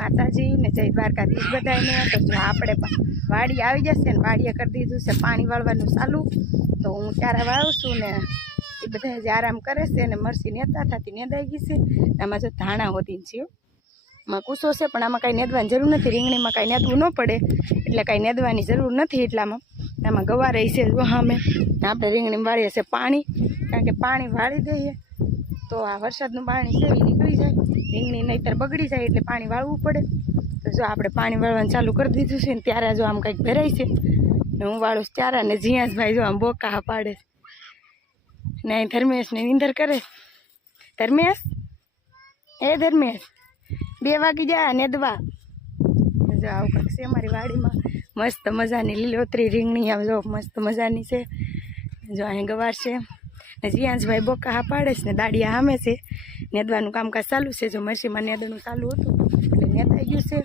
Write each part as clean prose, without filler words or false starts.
માતાજી ને જય દ્વારકાધીશ બધાને। તો જો આપણે પણ વાડી આવી જશે ને વાડીએ કરી દીધું છે પાણી વાળવાનું ચાલુ। તો હું ત્યારે વાળું છું ને એ બધા જે આરામ કરે છે ને મરસી નેતા થતી નેદાઈ ગઈ છે। આમાં જો ધાણા હોતી છે, આમાં કૂસો છે પણ આમાં કાંઈ નેદવાની જરૂર નથી। રીંગણીમાં કાંઈ નેદવું ન પડે એટલે કાંઈ નેદવાની જરૂર નથી। એટલામાં આમાં ગવાર રહી છે જો સામે ને આપણે રીંગણી વાળીએ છે પાણી, કારણ કે પાણી વાળી દઈએ તો આ વરસાદનું પાણી છે એ નીકળી જાય, રીંગણી નહીંતર બગડી જાય એટલે પાણી વાળવું પડે। તો જો આપણે પાણી વાળવાનું ચાલુ કરી દીધું છે ને ત્યારે જો આમ કંઈક ભરાય છે ને હું વાળું ત્યારે ને જીયાસભાઈ જો આમ બોકા પાડે ને અહીં ધર્મેશ ને નીંદર કરે। ધર્મેશ ધર્મેશ 2 વાગી જાય નેદવા। જો આવું કંઈક છે અમારી વાડીમાં મસ્ત મજાની લીલોતરી રીંગણી આમ જો મસ્ત મજાની છે। જો અહીં ગવાર છે ને જીયાંશભાઈ બોકા હા પાડે છે ને દાડિયા સામે છે, નેદવાનું કામકાજ ચાલુ છે। જો મરસીમાં નેદવાનું ચાલુ હતું એટલે નેદાઈ ગયું છે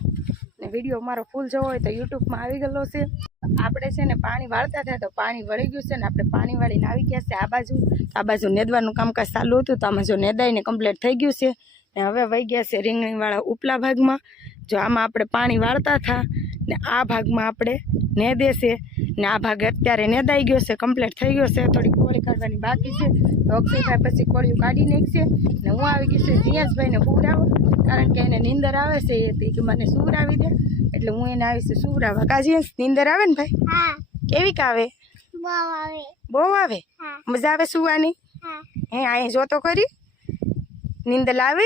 ને વિડીયો મારો ફૂલ જોવો હોય તો યુટ્યુબમાં આવી ગયેલો છે। આપણે છે ને પાણી વાળતા હતા તો પાણી વળી ગયું છે ને આપણે પાણી વાળીને આવી ગયા છે આ બાજુ નેદવાનું કામકાજ ચાલુ હતું તો આમાં જો નેદાઈને કમ્પ્લીટ થઈ ગયું છે ને હવે વહી ગયા છે રીંગણીવાળા ઉપલા ભાગમાં। જો આમાં આપણે પાણી વાળતા હતા ને આ ભાગમાં આપણે નેદે છે ને આ ભાગ અત્યારે નેદાઈ ગયો છે, કમ્પ્લીટ થઈ ગયો છે। થોડી કોળી કાઢવાની બાકી છે તો અક્ષયભાઈ પછી કોળીઓ કાઢી નાખશે ને હું આવી ગઈ છે જીયાસભાઈને સુવરાવો, કારણ કે એને નીંદર આવે છે એ કે મને સુવરાવી દે એટલે હું એને આવી છે સુવરાવા। કાજી નીંદર આવે ને ભાઈ? કેવી આવે? બહુ આવે? મજા આવે સુવાની? હે અહીં જો તો ખરી નીંદર આવે?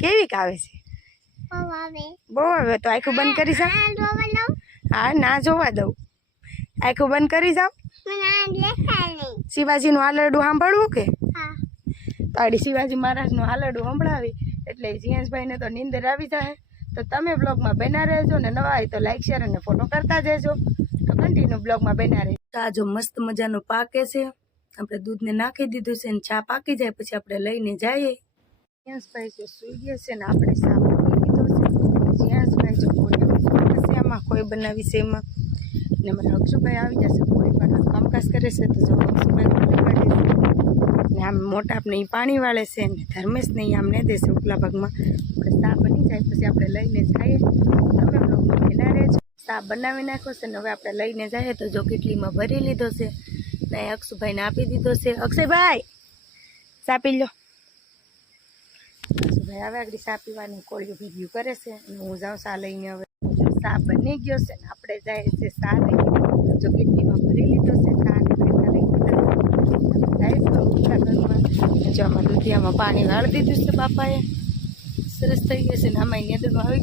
કેવી આવે છે? બહુ આવે। તો આખું બંધ કરી જાવ? હા ના જોવા દઉં, આખું બંધ કરી જાવ। શિવાજીનું આલરડું સાંભળવું કે? તાડી શિવાજી મહારાજનું આલરડું સંભળાવી એટલે જીયાસભાઈને તો નીંદર આવી જાય। તો તમે બ્લોગમાં બના રહેજો ને નવા હોય તો લાઈક શેર અને ફોટો કરતા જજો। તો કન્ટિન્યુ બ્લોગમાં બના રહેજો। આ જો મસ્ત મજાનો પાકે છે, આપણે દૂધને નાખી દીધું છે ને ચા પાકી જાય પછી આપણે લઈને જઈએ। જીયાસભાઈ જો સુઈ ગયા છે ને આપણે ચા પાકી દીધો છે। જીયાસભાઈ જો કોળી એમાં કોઈ બનાવી છે એમાં ને મારા અક્ષુભાઈ આવી જશે કોળી પાડવાનું કામકાજ કરે છે। તો જો અક્ષુભાઈ કોળી પાડે છે ને આમ મોટા આપણે પાણી વાળે છે ને ધર્મેશને આમ ને દેશે ઉપલા ભાગમાં। આપણે ચા બની જાય પછી આપણે લઈને જઈએ, તમે બ્લોગમાં બના રહેજો। ચા બનાવી નાખ્યો છે ને હવે આપણે લઈને જઈએ। તો જો કેટલીમાં ભરી લીધો છે ને અક્ષુભાઈને આપી દીધો છે। અક્ષયભાઈ ચા પી લો। અક્ષુભાઈ આવે આગળ ચા પીવાની કોળીઓ ભીગ્યું કરે છે અને હું જાઉં ચા લઈને। હવે ચા બની ગયો છે ને આપણે જાય છે ચા લઈને। જો કેટલીમાં ભરી લીધો છે ચા ને પૈસા લઈ લીધા જાય છે ઉપલા ઘરમાં। જો આમાં દૂધિયામાં પાણી વાળી દીધું છે બાપાએ, સરસ થઈ ગયું છે ને આમાં નેદડું આવી